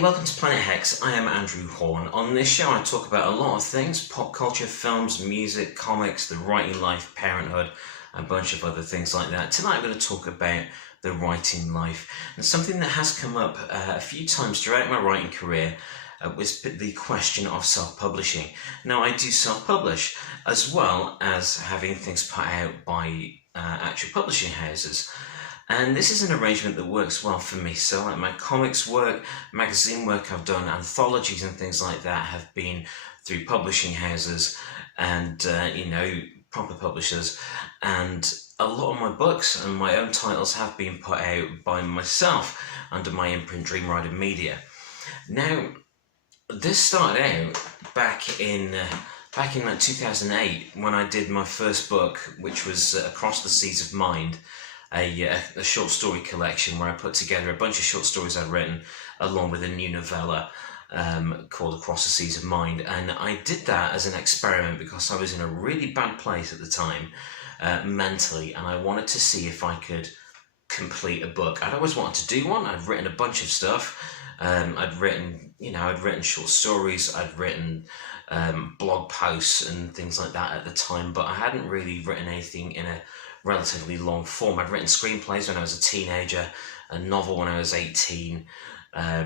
Welcome to Planet Hex. I am Andrew Hawnt. On this show I talk about a lot of things: pop culture, films, music, comics, the writing life, parenthood, a bunch of other things like that. Tonight I'm going to talk about the writing life, and something that has come up a few times throughout my writing career was the question of self-publishing. Now, I do self-publish as well as having things put out by actual publishing houses. And this is an arrangement that works well for me. So like my comics work, magazine work I've done, anthologies and things like that have been through publishing houses and, proper publishers. And a lot of my books and my own titles have been put out by myself under my imprint Dreamrider Media. Now, this started out back in like 2008 when I did my first book, which was Across the Seas of Mind. A short story collection where I put together a bunch of short stories I'd written along with a new novella called Across the Seas of Mind. And I did that as an experiment because I was in a really bad place at the time mentally, and I wanted to see if I could complete a book. I'd always wanted to do one. I'd written a bunch of stuff. I'd written short stories. I'd written blog posts and things like that at the time, but I hadn't really written anything in a relatively long form. I'd written screenplays when I was a teenager, a novel when I was 18, I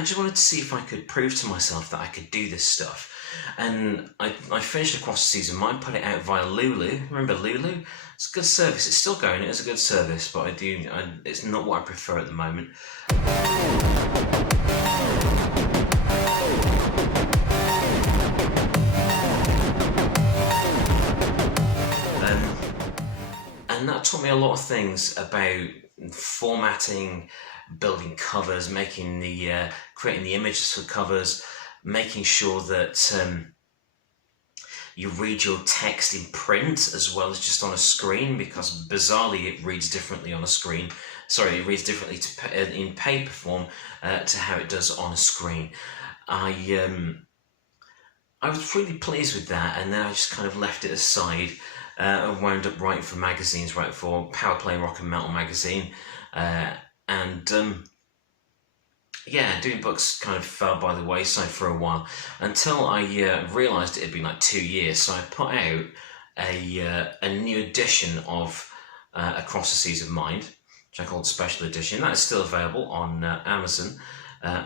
just wanted to see if I could prove to myself that I could do this stuff. And I finished Across the Seas of Mind, put it out via Lulu. Remember Lulu? It's a good service. It's still going. It is a good service, but it's not what I prefer at the moment. And that taught me a lot of things about formatting, building covers, creating the images for covers, making sure that you read your text in print as well as just on a screen, because bizarrely it reads differently on a screen. Sorry, it reads differently in paper form to how it does on a screen. I was really pleased with that, and then I just kind of left it aside. I wound up writing for magazines, writing for Power Play Rock and Metal magazine, doing books kind of fell by the wayside for a while until I realised it had been like 2 years. So I put out a new edition of Across the Seas of Mind, which I called Special Edition. That is still available on Amazon.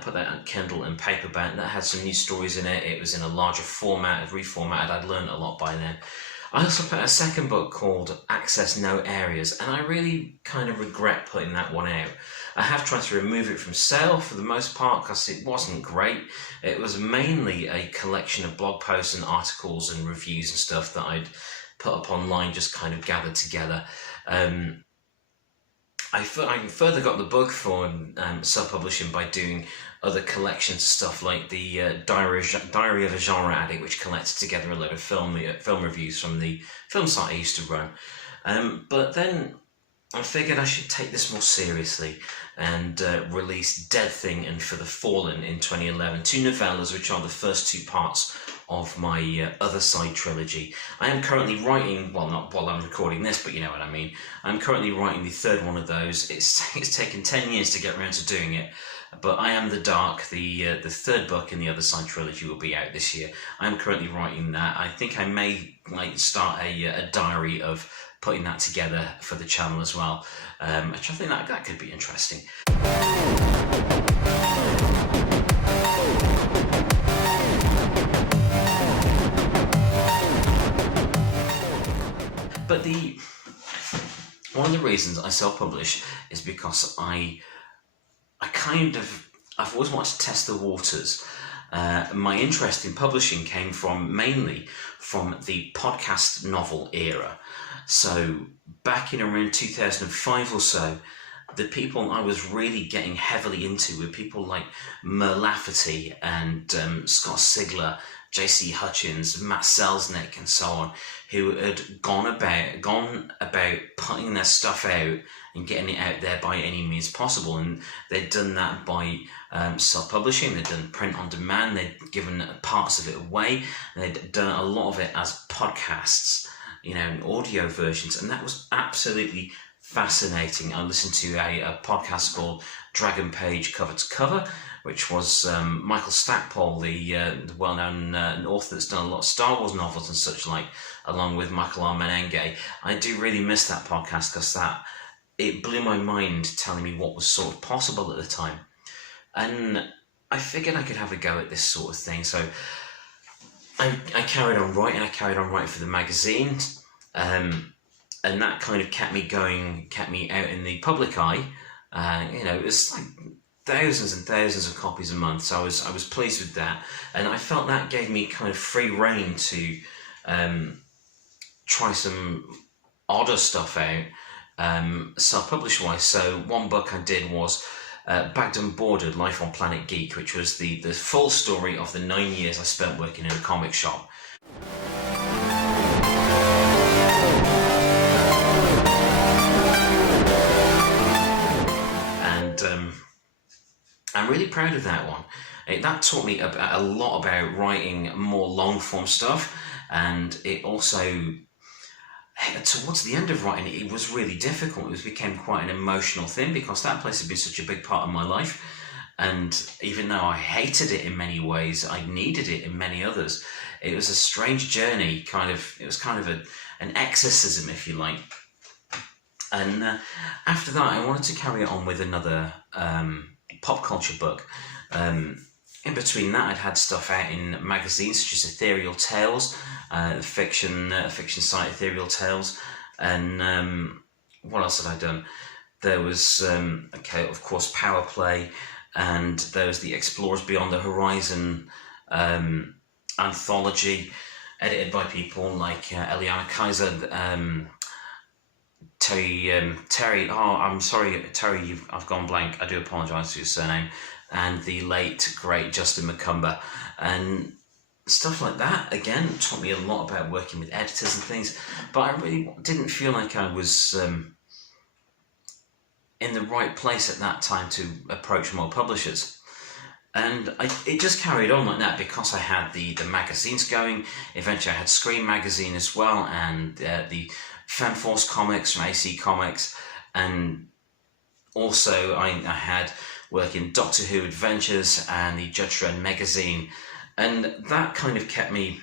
Put that on Kindle and paperback. That had some new stories in it. It was in a larger format, reformatted. I'd learned a lot by then. I also put out a second book called Access No Areas, and I really kind of regret putting that one out. I have tried to remove it from sale for the most part because it wasn't great. It was mainly a collection of blog posts and articles and reviews and stuff that I'd put up online, just kind of gathered together. I further got the book for self-publishing by doing other collections of stuff like the Diary of a Genre Addict, which collected together a load of film reviews from the film site I used to run. But then I figured I should take this more seriously and release Dead Thing and For the Fallen in 2011, two novellas which are the first two parts of my Other Side trilogy. I am currently writing, well, not while I'm recording this, but you know what I mean. I'm currently writing the third one of those. It's taken 10 years to get around to doing it, but I Am the Dark, the third book in the Other Side trilogy, will be out this year. I'm currently writing that. I think I may start a diary of putting that together for the channel as well, which I think that could be interesting. But one of the reasons I self-publish is because I've always wanted to test the waters. My interest in publishing came mainly from the podcast novel era. So back in around 2005 or so, the people I was really getting heavily into were people like Mur Lafferty and Scott Sigler J.C. Hutchins, Matt Selznick, and so on, who had gone about putting their stuff out and getting it out there by any means possible. And they'd done that by self-publishing. They'd done print on demand. They'd given parts of it away. They'd done a lot of it as podcasts, and audio versions, and that was absolutely fascinating. I listened to a podcast called Dragon Page Cover to Cover, which was Michael Stackpole, the well-known author that's done a lot of Star Wars novels and such like, along with Michael R. Menenge. I do really miss that podcast because it blew my mind, telling me what was sort of possible at the time. And I figured I could have a go at this sort of thing. So I carried on writing. I carried on writing for the magazine. And that kind of kept me going, kept me out in the public eye. It was like thousands and thousands of copies a month, so I was pleased with that, and I felt that gave me kind of free rein to try some odder stuff out, self-published wise. So one book I did was Bagged and Boarded: Life on Planet Geek, which was the full story of the 9 years I spent working in a comic shop. I'm really proud of that one. That taught me a lot about writing more long-form stuff, and it also, towards the end of writing, it was really difficult. It became quite an emotional thing because that place had been such a big part of my life, and even though I hated it in many ways, I needed it in many others. It was a strange journey, it was kind of an exorcism, if you like. And after that, I wanted to carry it on with another pop culture book. In between that, I'd had stuff out in magazines such as Ethereal Tales, the fiction site Ethereal Tales, and what else had I done? There was, of course, Power Play, and there was the Explorers Beyond the Horizon anthology, edited by people like Eliana Kaiser, Terry, I'm sorry, Terry, I've gone blank. I do apologise for your surname. And the late, great Justin McCumber. And stuff like that, again, taught me a lot about working with editors and things. But I really didn't feel like I was in the right place at that time to approach more publishers. And it just carried on like that because I had the magazines going. Eventually I had Scream magazine as well, and the Femforce comics from AC Comics, and also I had work in Doctor Who Adventures and the Judge Dredd magazine, and that kind of kept me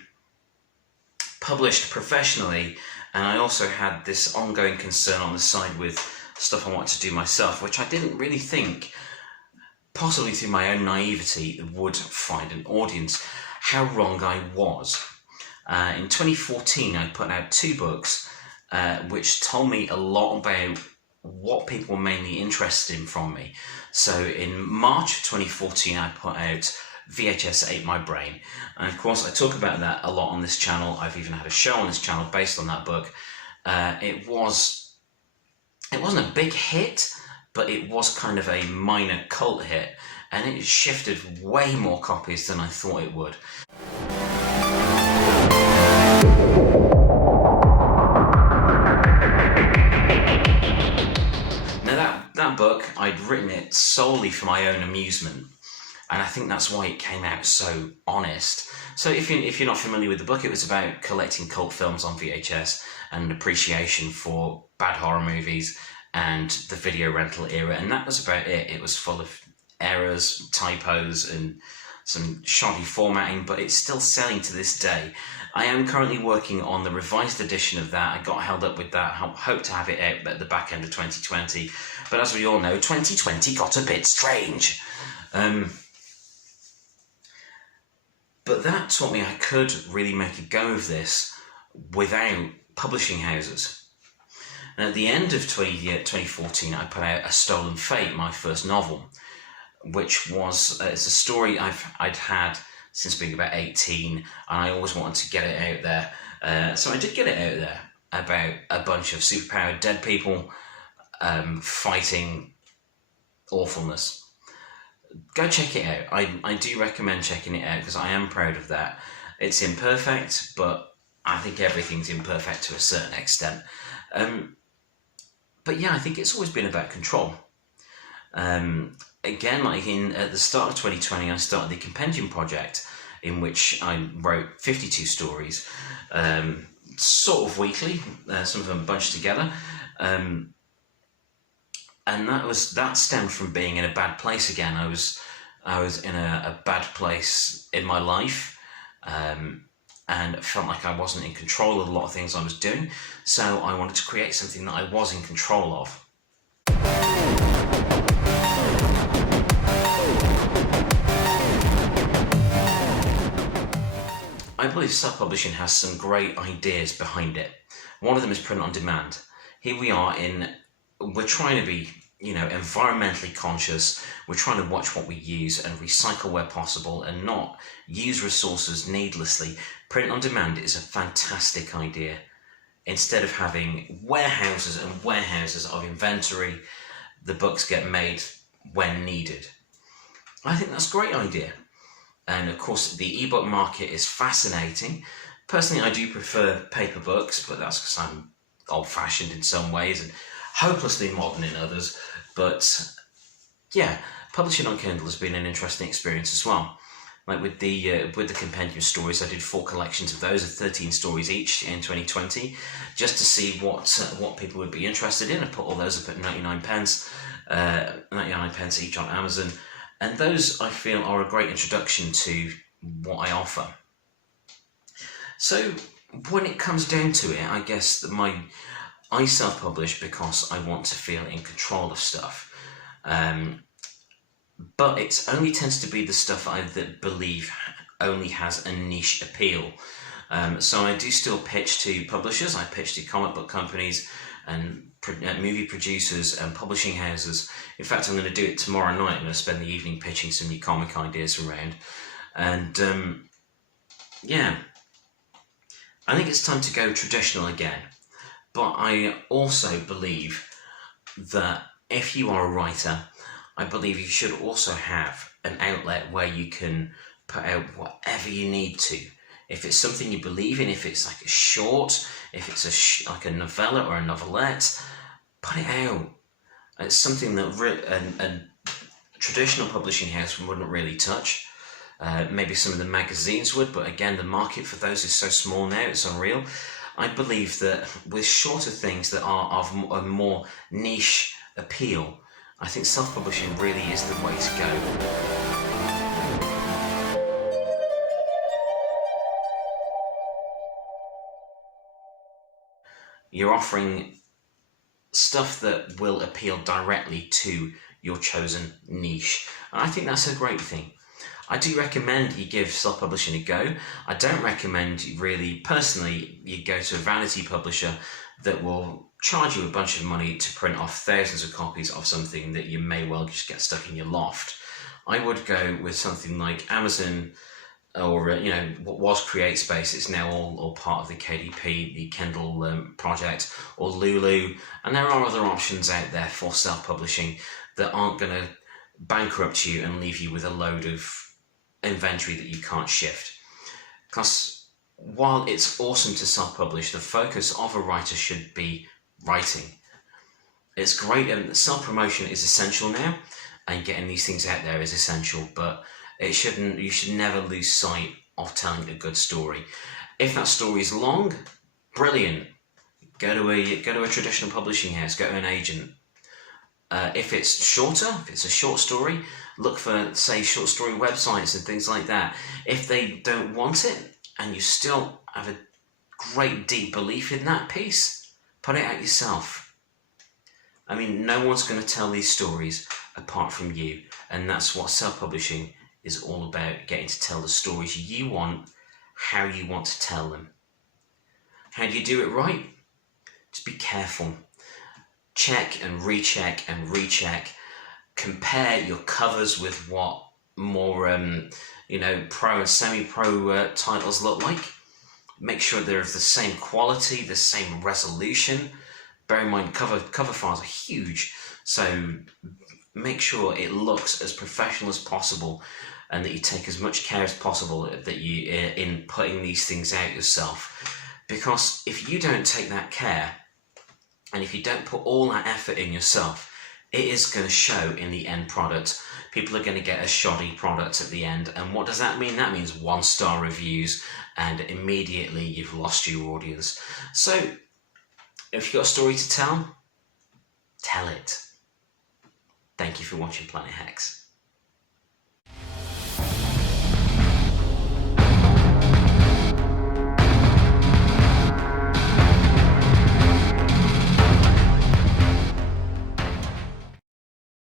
published professionally. And I also had this ongoing concern on the side with stuff I wanted to do myself, which I didn't really think, possibly through my own naivety, would find an audience. How wrong I was. In 2014 I put out 2 books which told me a lot about what people were mainly interested in from me. So in March of 2014 I put out VHS Ate My Brain, and of course I talk about that a lot on this channel. I've even had a show on this channel based on that book. It wasn't a big hit, but it was kind of a minor cult hit, and it shifted way more copies than I thought it would. That book, I'd written it solely for my own amusement, and I think that's why it came out so honest. So if you're not familiar with the book, it was about collecting cult films on VHS and an appreciation for bad horror movies and the video rental era, and that was about it. It was full of errors, typos, and some shoddy formatting, but it's still selling to this day. I am currently working on the revised edition of that. I got held up with that. I hope to have it out at the back end of 2020. But as we all know, 2020 got a bit strange. But that taught me I could really make a go of this without publishing houses. And at the end of 2014, I put out A Stolen Fate, my first novel, which was it's a story I'd had since being about 18, and I always wanted to get it out there. So I did get it out there, about a bunch of superpowered dead people fighting awfulness. Go check it out. I do recommend checking it out because I am proud of that. It's imperfect, but I think everything's imperfect to a certain extent. But yeah, I think it's always been about control. Again, like at the start of 2020, I started the Compendium project, in which I wrote 52 stories, sort of weekly, some of them bunched together. And that stemmed from being in a bad place again. I was in a bad place in my life, and it felt like I wasn't in control of a lot of things I was doing. So I wanted to create something that I was in control of. I believe self-publishing has some great ideas behind it. One of them is print on demand. Here we are we're trying to be, environmentally conscious. We're trying to watch what we use and recycle where possible and not use resources needlessly. Print on demand is a fantastic idea. Instead of having warehouses and warehouses of inventory, the books get made when needed. I think that's a great idea. And of course, the ebook market is fascinating. Personally, I do prefer paper books, but that's because I'm old-fashioned in some ways and hopelessly modern in others. But yeah, publishing on Kindle has been an interesting experience as well. Like with the Compendium stories, I did 4 collections of those, of 13 stories each in 2020, just to see what people would be interested in. I put all those up at 99 pence each on Amazon. And those, I feel, are a great introduction to what I offer. So when it comes down to it, I guess that I self-publish because I want to feel in control of stuff. But it only tends to be the stuff that believe only has a niche appeal. So I do still pitch to publishers. I pitch to comic book companies and movie producers and publishing houses. In fact, I'm going to do it tomorrow night. I'm going to spend the evening pitching some new comic ideas around. And yeah, I think it's time to go traditional again. But I also believe that if you are a writer, I believe you should also have an outlet where you can put out whatever you need to. If it's something you believe in, if it's like a short, if it's like a novella or a novelette, put it out. It's something that a traditional publishing house wouldn't really touch. Maybe some of the magazines would, but again, the market for those is so small now, it's unreal. I believe that with shorter things that are of a more niche appeal, I think self-publishing really is the way to go. You're offering stuff that will appeal directly to your chosen niche. And I think that's a great thing. I do recommend you give self-publishing a go. I don't recommend personally, you go to a vanity publisher that will charge you a bunch of money to print off thousands of copies of something that you may well just get stuck in your loft. I would go with something like Amazon, or what was CreateSpace. It's now all part of the KDP, the Kindle project, or Lulu, and there are other options out there for self-publishing that aren't going to bankrupt you and leave you with a load of inventory that you can't shift. Because while it's awesome to self-publish, the focus of a writer should be writing. It's great, and self-promotion is essential now, and getting these things out there is essential, but you should never lose sight of telling a good story. If that story is long, brilliant. Go to a traditional publishing house, go to an agent. If it's shorter, if it's a short story, look for, say, short story websites and things like that. If they don't want it, and you still have a great deep belief in that piece, put it out yourself. I mean, no one's going to tell these stories apart from you, and that's what self-publishing is all about, getting to tell the stories you want, how you want to tell them. How do you do it right? Just be careful. Check and recheck and recheck. Compare your covers with what more pro and semi-pro titles look like. Make sure they're of the same quality, the same resolution. Bear in mind, cover files are huge, so make sure it looks as professional as possible. and that you take as much care as possible that you in putting these things out yourself. Because if you don't take that care, and if you don't put all that effort in yourself, it is going to show in the end product. People are going to get a shoddy product at the end. And what does that mean? That means 1-star reviews, and immediately you've lost your audience. So if you've got a story to tell it. Thank you for watching Planet Hex.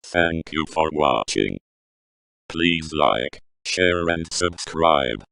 Thank you for watching. Please like, share and subscribe.